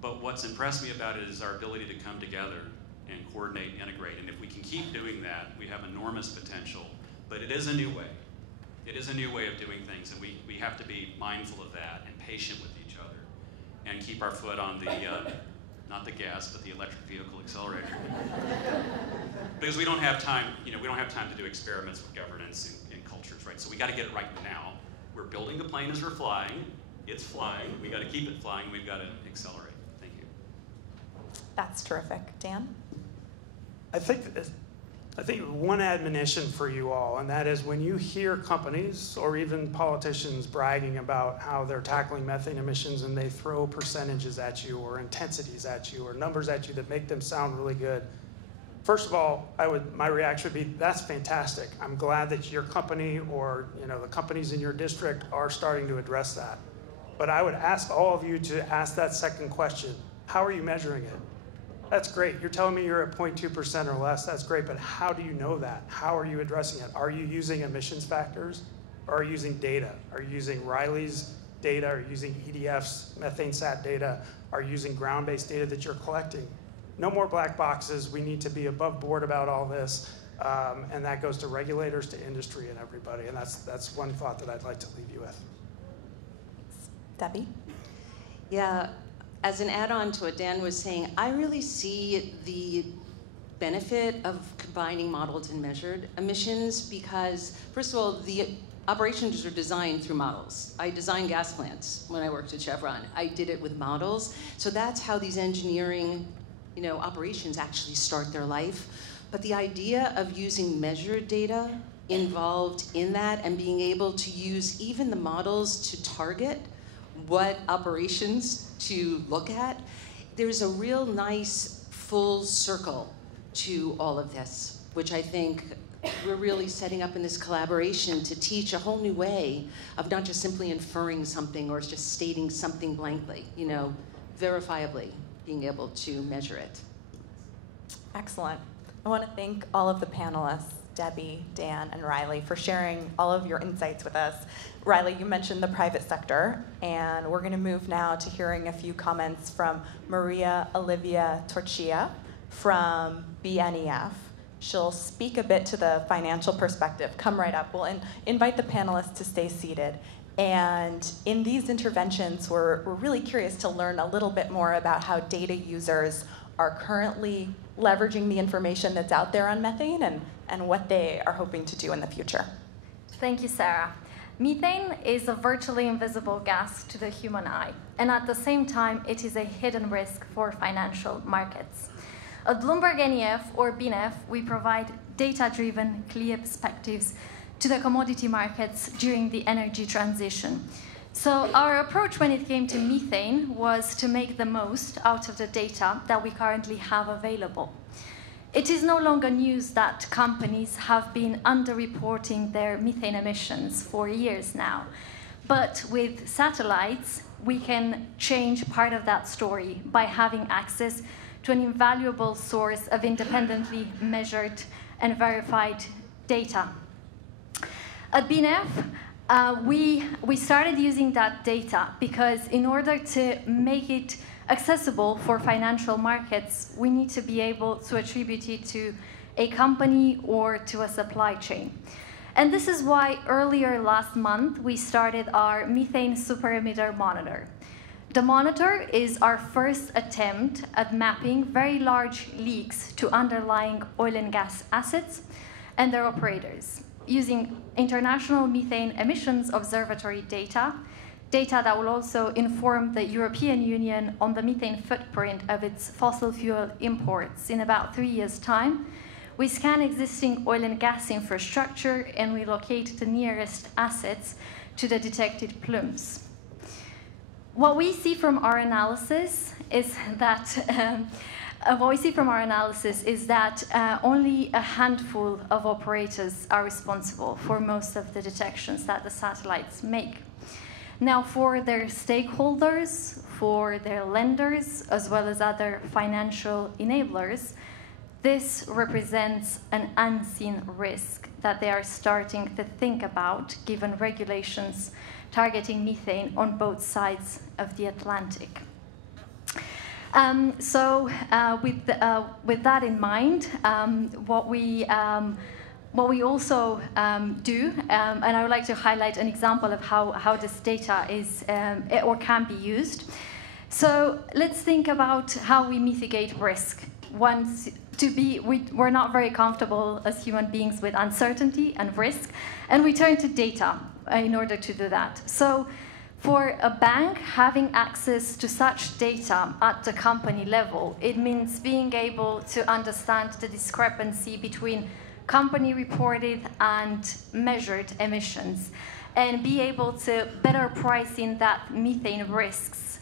But what's impressed me about it is our ability to come together and coordinate and integrate. And if we can keep doing that, we have enormous potential. But it is a new way. It is a new way of doing things, and we have to be mindful of that and patient with each other and keep our foot on the, not the gas, but the electric vehicle accelerator. Because we don't have time, we don't have time to do experiments with governance and cultures, right? So we got to get it right now. We're building the plane as we're flying. It's flying. We got to keep it flying. We've got to accelerate. Thank you. That's terrific. Dan? I think one admonition for you all, and that is when you hear companies or even politicians bragging about how they're tackling methane emissions and they throw percentages at you or intensities at you or numbers at you that make them sound really good, first of all, my reaction would be, that's fantastic. I'm glad that your company or the companies in your district are starting to address that. But I would ask all of you to ask that second question. How are you measuring it? That's great. You're telling me you're at 0.2% or less. That's great. But how do you know that? How are you addressing it? Are you using emissions factors? Or are you using data? Are you using Riley's data? Are you using EDF's methane sat data? Are you using ground-based data that you're collecting? No more black boxes. We need to be above board about all this. And that goes to regulators, to industry, and everybody. And that's one thought that I'd like to leave you with. Debbie? Yeah. As an add-on to what Dan was saying, I really see the benefit of combining modeled and measured emissions because, first of all, the operations are designed through models. I designed gas plants when I worked at Chevron. I did it with models. So that's how these engineering operations actually start their life. But the idea of using measured data involved in that and being able to use even the models to target what operations to look at, there's a real nice full circle to all of this, which I think we're really setting up in this collaboration to teach a whole new way of not just simply inferring something or just stating something blankly, verifiably being able to measure it. Excellent. I want to thank all of the panelists, Debbie, Dan, and Riley, for sharing all of your insights with us. Riley, you mentioned the private sector, and we're going to move now to hearing a few comments from Maria Olivia Torchia from BNEF. She'll speak a bit to the financial perspective. Come right up. We'll invite the panelists to stay seated. And in these interventions, we're really curious to learn a little bit more about how data users are currently leveraging the information that's out there on methane and what they are hoping to do in the future. Thank you, Sarah. Methane is a virtually invisible gas to the human eye, and at the same time, it is a hidden risk for financial markets. At Bloomberg NEF, or BNEF, we provide data-driven, clear perspectives to the commodity markets during the energy transition. So our approach when it came to methane was to make the most out of the data that we currently have available. It is no longer news that companies have been underreporting their methane emissions for years now. But with satellites, we can change part of that story by having access to an invaluable source of independently measured and verified data. At BNF, we started using that data because in order to make it accessible for financial markets, we need to be able to attribute it to a company or to a supply chain. And this is why earlier last month we started our methane superemitter monitor. The monitor is our first attempt at mapping very large leaks to underlying oil and gas assets and their operators, using international methane emissions observatory data that will also inform the European Union on the methane footprint of its fossil fuel imports in about 3 years' time. We scan existing oil and gas infrastructure and we locate the nearest assets to the detected plumes. What we see from our analysis is that only a handful of operators are responsible for most of the detections that the satellites make. Now, for their stakeholders, for their lenders, as well as other financial enablers, this represents an unseen risk that they are starting to think about, given regulations targeting methane on both sides of the Atlantic. With that in mind, what we also do, and I would like to highlight an example of how this data is or can be used. So let's think about how we mitigate risk. We're not very comfortable as human beings with uncertainty and risk, and we turn to data in order to do that. So for a bank, having access to such data at the company level, it means being able to understand the discrepancy between company reported and measured emissions, and be able to better price in that methane risks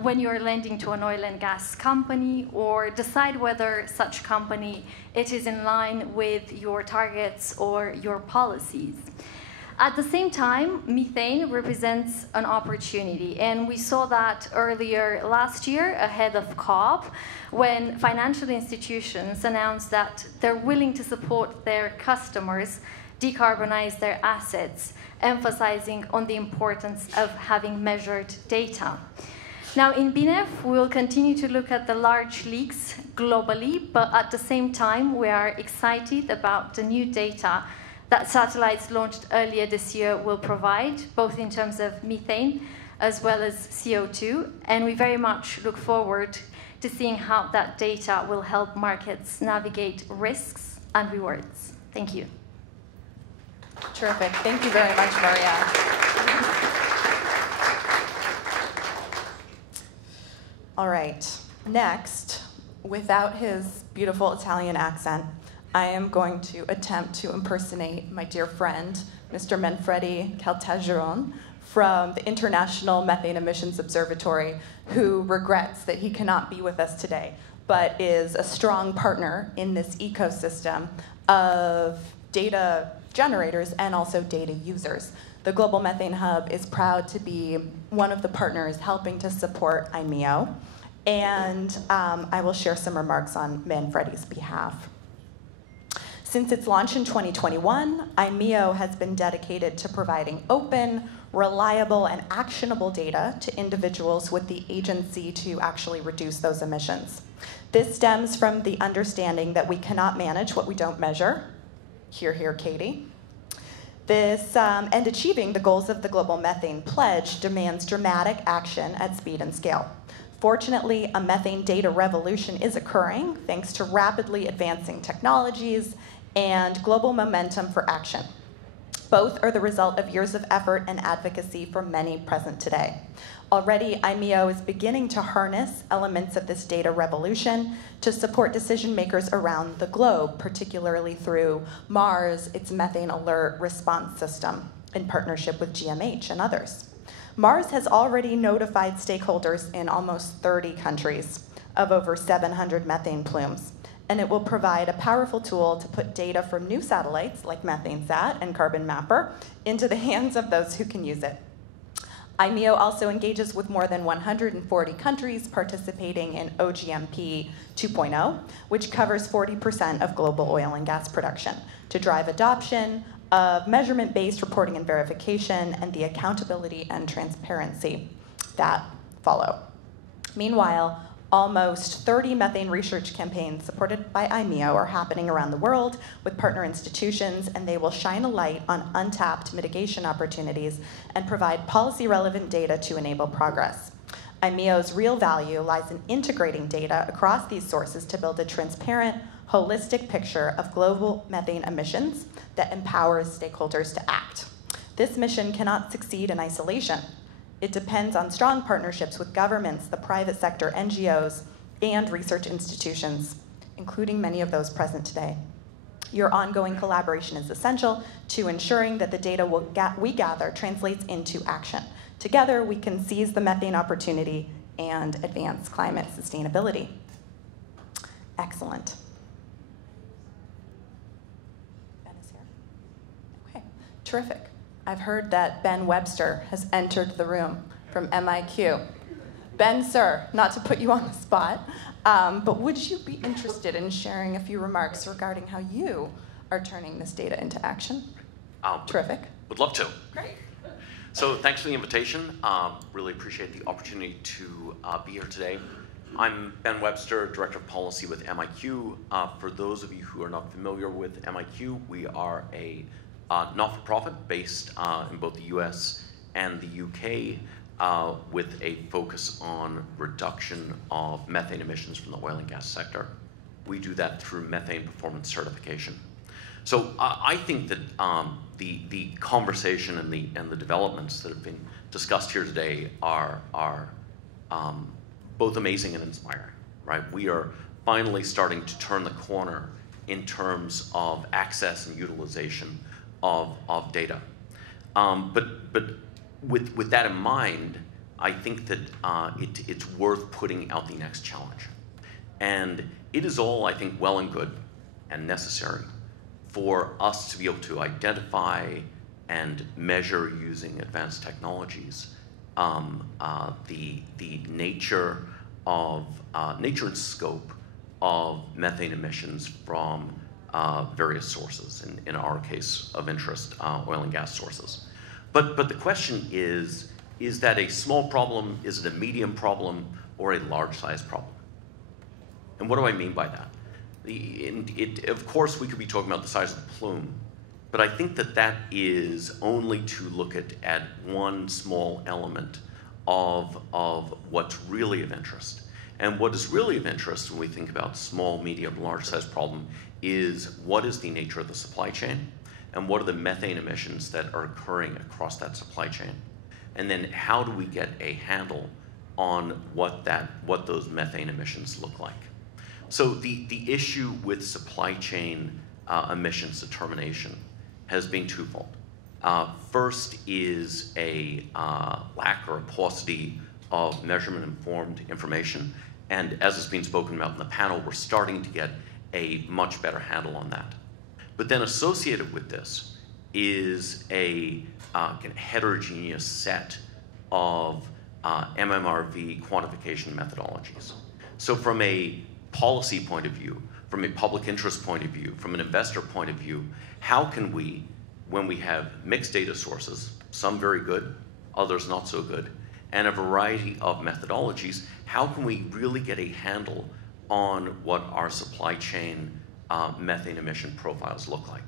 when you're lending to an oil and gas company, or decide whether such company it is in line with your targets or your policies. At the same time, methane represents an opportunity, and we saw that earlier last year ahead of COP, when financial institutions announced that they're willing to support their customers decarbonize their assets, emphasizing on the importance of having measured data. Now, in BNF, we will continue to look at the large leaks globally, but at the same time, we are excited about the new data that satellites launched earlier this year will provide, both in terms of methane as well as CO2, and we very much look forward to seeing how that data will help markets navigate risks and rewards. Thank you. Terrific. Thank you very much, Maria. All right. Next, without his beautiful Italian accent, I am going to attempt to impersonate my dear friend, Mr. Manfredi Caltagirone, from the International Methane Emissions Observatory, who regrets that he cannot be with us today, but is a strong partner in this ecosystem of data generators and also data users. The Global Methane Hub is proud to be one of the partners helping to support IMEO, and I will share some remarks on Manfredi's behalf. Since its launch in 2021, IMEO has been dedicated to providing open, reliable, and actionable data to individuals with the agency to actually reduce those emissions. This stems from the understanding that we cannot manage what we don't measure. Hear, hear, Katie. And achieving the goals of the Global Methane Pledge demands dramatic action at speed and scale. Fortunately, a methane data revolution is occurring thanks to rapidly advancing technologies and global momentum for action. Both are the result of years of effort and advocacy from many present today. Already, IMEO is beginning to harness elements of this data revolution to support decision makers around the globe, particularly through MARS, its methane alert response system, in partnership with GMH and others. Mars has already notified stakeholders in almost 30 countries of over 700 methane plumes, and it will provide a powerful tool to put data from new satellites like MethaneSat and Carbon Mapper into the hands of those who can use it. IMEO also engages with more than 140 countries participating in OGMP 2.0, which covers 40% of global oil and gas production, to drive adoption of measurement-based reporting and verification and the accountability and transparency that follow. Meanwhile, almost 30 methane research campaigns supported by IMEO are happening around the world with partner institutions, and they will shine a light on untapped mitigation opportunities and provide policy-relevant data to enable progress. IMEO's real value lies in integrating data across these sources to build a transparent, holistic picture of global methane emissions that empowers stakeholders to act. This mission cannot succeed in isolation. It depends on strong partnerships with governments, the private sector, NGOs, and research institutions, including many of those present today. Your ongoing collaboration is essential to ensuring that the data we gather translates into action. Together, we can seize the methane opportunity and advance climate sustainability. Excellent. Ben is here? Okay, terrific. I've heard that Ben Webster has entered the room from MIQ. Ben, sir, not to put you on the spot, but would you be interested in sharing a few remarks regarding how you are turning this data into action? Terrific. Would love to. Great. So thanks for the invitation. Really appreciate the opportunity to be here today. I'm Ben Webster, Director of Policy with MIQ. For those of you who are not familiar with MIQ, we are a not-for-profit based in both the US and the UK with a focus on reduction of methane emissions from the oil and gas sector. We do that through methane performance certification. So I think that the conversation and the developments that have been discussed here today are both amazing and inspiring, right? We are finally starting to turn the corner in terms of access and utilization of data. But with that in mind, I think that it's worth putting out the next challenge. And it is all, I think, well and good and necessary for us to be able to identify and measure using advanced technologies the nature and scope of methane emissions from various sources, in our case of interest, oil and gas sources. But the question is that a small problem, is it a medium problem, or a large-sized problem? And what do I mean by that? Of course, we could be talking about the size of the plume, but I think that is only to look at one small element of what's really of interest. And what is really of interest when we think about small, medium, large-sized problem is what is the nature of the supply chain, and what are the methane emissions that are occurring across that supply chain, and then how do we get a handle on what those methane emissions look like. So the issue with supply chain emissions determination has been twofold. First is a lack or a paucity of measurement-informed information, and as has been spoken about in the panel, we're starting to get a much better handle on that. But then associated with this is a heterogeneous set of MMRV quantification methodologies. So from a policy point of view, from a public interest point of view, from an investor point of view, how can we, when we have mixed data sources, some very good, others not so good, and a variety of methodologies, how can we really get a handle on what our supply chain methane emission profiles look like?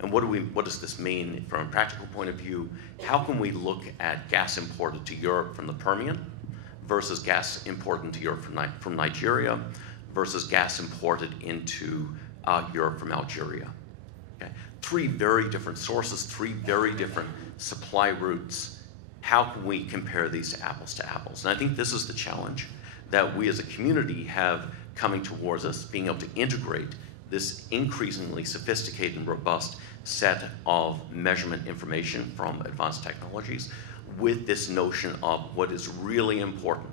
And what does this mean from a practical point of view? How can we look at gas imported to Europe from the Permian versus gas imported to Europe from Nigeria versus gas imported into Europe from Algeria? Okay. Three very different sources, three very different supply routes. How can we compare these to apples? And I think this is the challenge that we as a community have coming towards us, being able to integrate this increasingly sophisticated and robust set of measurement information from advanced technologies with this notion of what is really important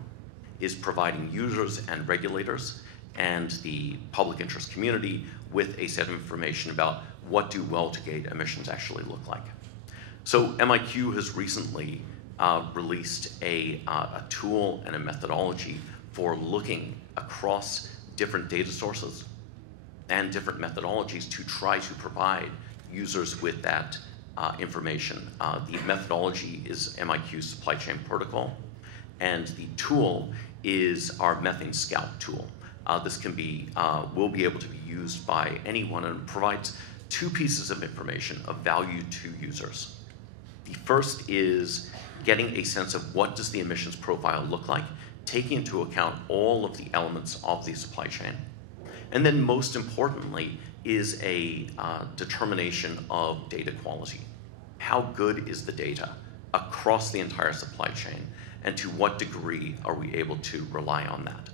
is providing users and regulators and the public interest community with a set of information about what do well-to-gate emissions actually look like. So MIQ has recently released a tool and a methodology for looking across different data sources and different methodologies to try to provide users with that information. The methodology is MIQ's supply chain protocol, and the tool is our Methane Scout tool. This can be, will be able to be used by anyone, and provides two pieces of information of value to users. The first is getting a sense of what does the emissions profile look like, taking into account all of the elements of the supply chain. And then most importantly is a determination of data quality. How good is the data across the entire supply chain, and to what degree are we able to rely on that?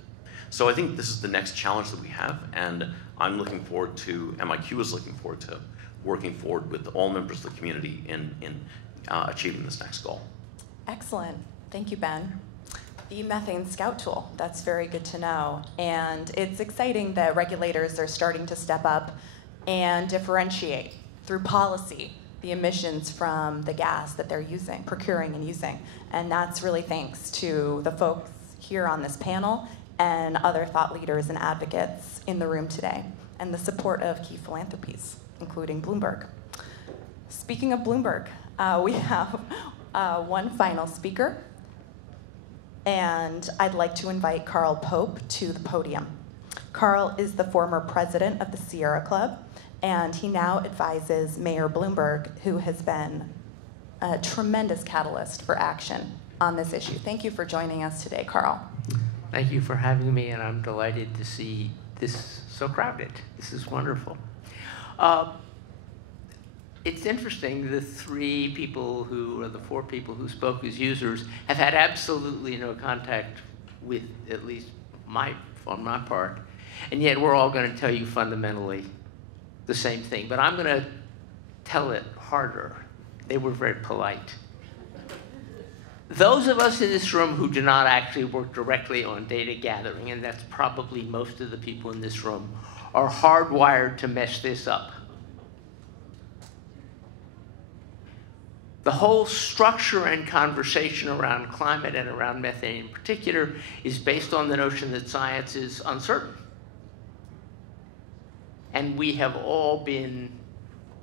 So I think this is the next challenge that we have, and I'm looking forward to, MIQ is looking forward to, working forward with all members of the community in achieving this next goal. Excellent. Thank you, Ben. The Methane Scout tool, that's very good to know. And it's exciting that regulators are starting to step up and differentiate through policy the emissions from the gas that they're using, procuring and using. And that's really thanks to the folks here on this panel and other thought leaders and advocates in the room today, and the support of key philanthropies, including Bloomberg. Speaking of Bloomberg, we have one final speaker, and I'd like to invite Carl Pope to the podium. Carl is the former president of the Sierra Club, and he now advises Mayor Bloomberg, who has been a tremendous catalyst for action on this issue. Thank you for joining us today, Carl. Thank you for having me, and I'm delighted to see this so crowded. This is wonderful. It's interesting, the three people who, or the four people who spoke as users, have had absolutely no contact with, at least on my part, and yet we're all going to tell you fundamentally the same thing. But I'm going to tell it harder. They were very polite. Those of us in this room who do not actually work directly on data gathering, and that's probably most of the people in this room, are hardwired to mess this up. The whole structure and conversation around climate and around methane in particular is based on the notion that science is uncertain. And we have all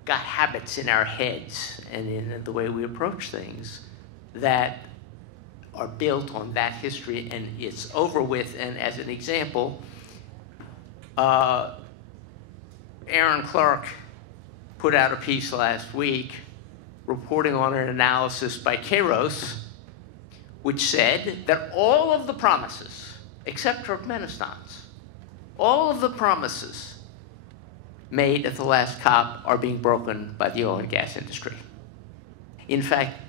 got habits in our heads and in the way we approach things that are built on that history, and it's over with. And as an example, Aaron Clark put out a piece last week reporting on an analysis by Kairos, which said that all of the promises, except Turkmenistan's, all of the promises made at the last COP are being broken by the oil and gas industry. In fact,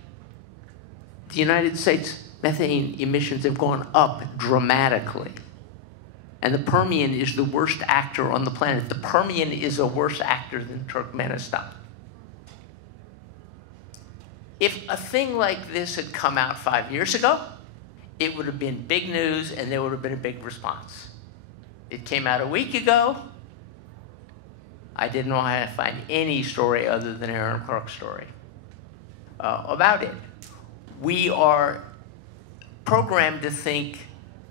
the United States methane emissions have gone up dramatically. And the Permian is the worst actor on the planet. The Permian is a worse actor than Turkmenistan. If a thing like this had come out 5 years ago, it would have been big news and there would have been a big response. It came out a week ago. I didn't know how to find any story other than Aaron Clark's story about it. We are programmed to think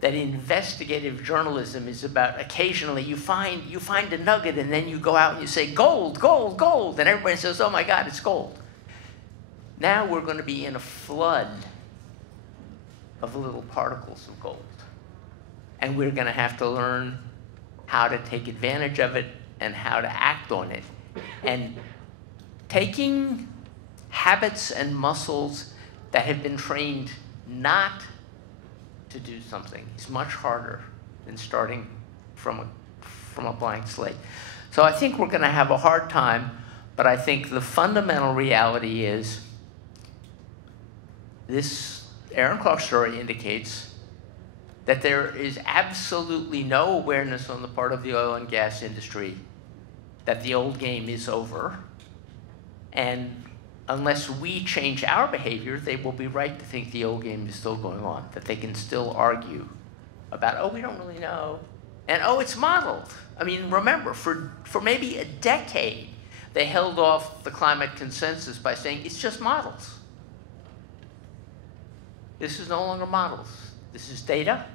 that investigative journalism is about occasionally you find a nugget and then you go out and you say, gold, gold, gold, and everybody says, oh my God, it's gold. Now we're going to be in a flood of little particles of gold. And we're going to have to learn how to take advantage of it and how to act on it. And taking habits and muscles that have been trained not to do something is much harder than starting from a blank slate. So I think we're going to have a hard time, but I think the fundamental reality is this Aaron Clark story indicates that there is absolutely no awareness on the part of the oil and gas industry that the old game is over, and unless we change our behavior, they will be right to think the old game is still going on, that they can still argue about, oh, we don't really know, and oh, it's modeled. I mean, remember, for maybe a decade, they held off the climate consensus by saying it's just models. This is no longer models. This is data,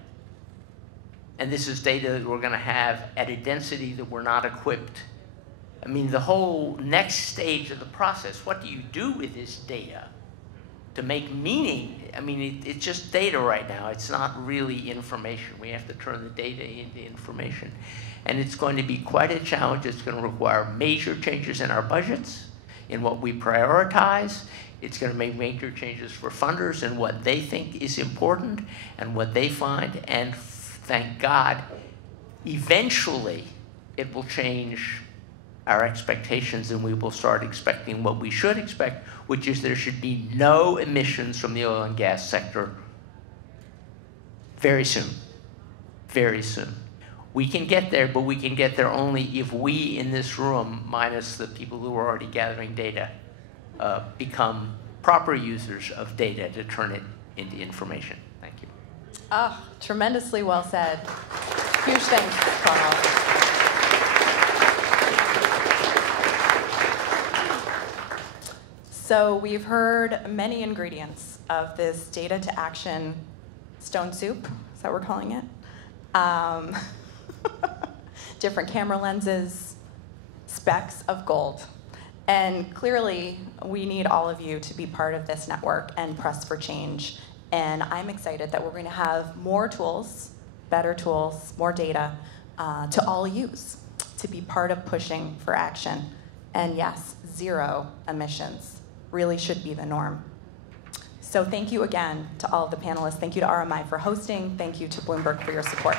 and this is data that we're going to have at a density that we're not equipped. I mean, the whole next stage of the process, what do you do with this data to make meaning? I mean, it's just data right now. It's not really information. We have to turn the data into information. And it's going to be quite a challenge. It's going to require major changes in our budgets, in what we prioritize. It's going to make major changes for funders in what they think is important and what they find. And thank God, eventually it will change our expectations, and we will start expecting what we should expect, which is there should be no emissions from the oil and gas sector very soon. Very soon. We can get there, but we can get there only if we in this room, minus the people who are already gathering data, become proper users of data to turn it into information. Thank you. Oh, tremendously well said. Huge thanks, Carl. So we've heard many ingredients of this data to action stone soup, is that what we're calling it? Different camera lenses, specks of gold. And clearly, we need all of you to be part of this network and press for change. And I'm excited that we're going to have more tools, better tools, more data to all use, to be part of pushing for action. And yes, zero emissions really should be the norm. So thank you again to all of the panelists. Thank you to RMI for hosting. Thank you to Bloomberg for your support.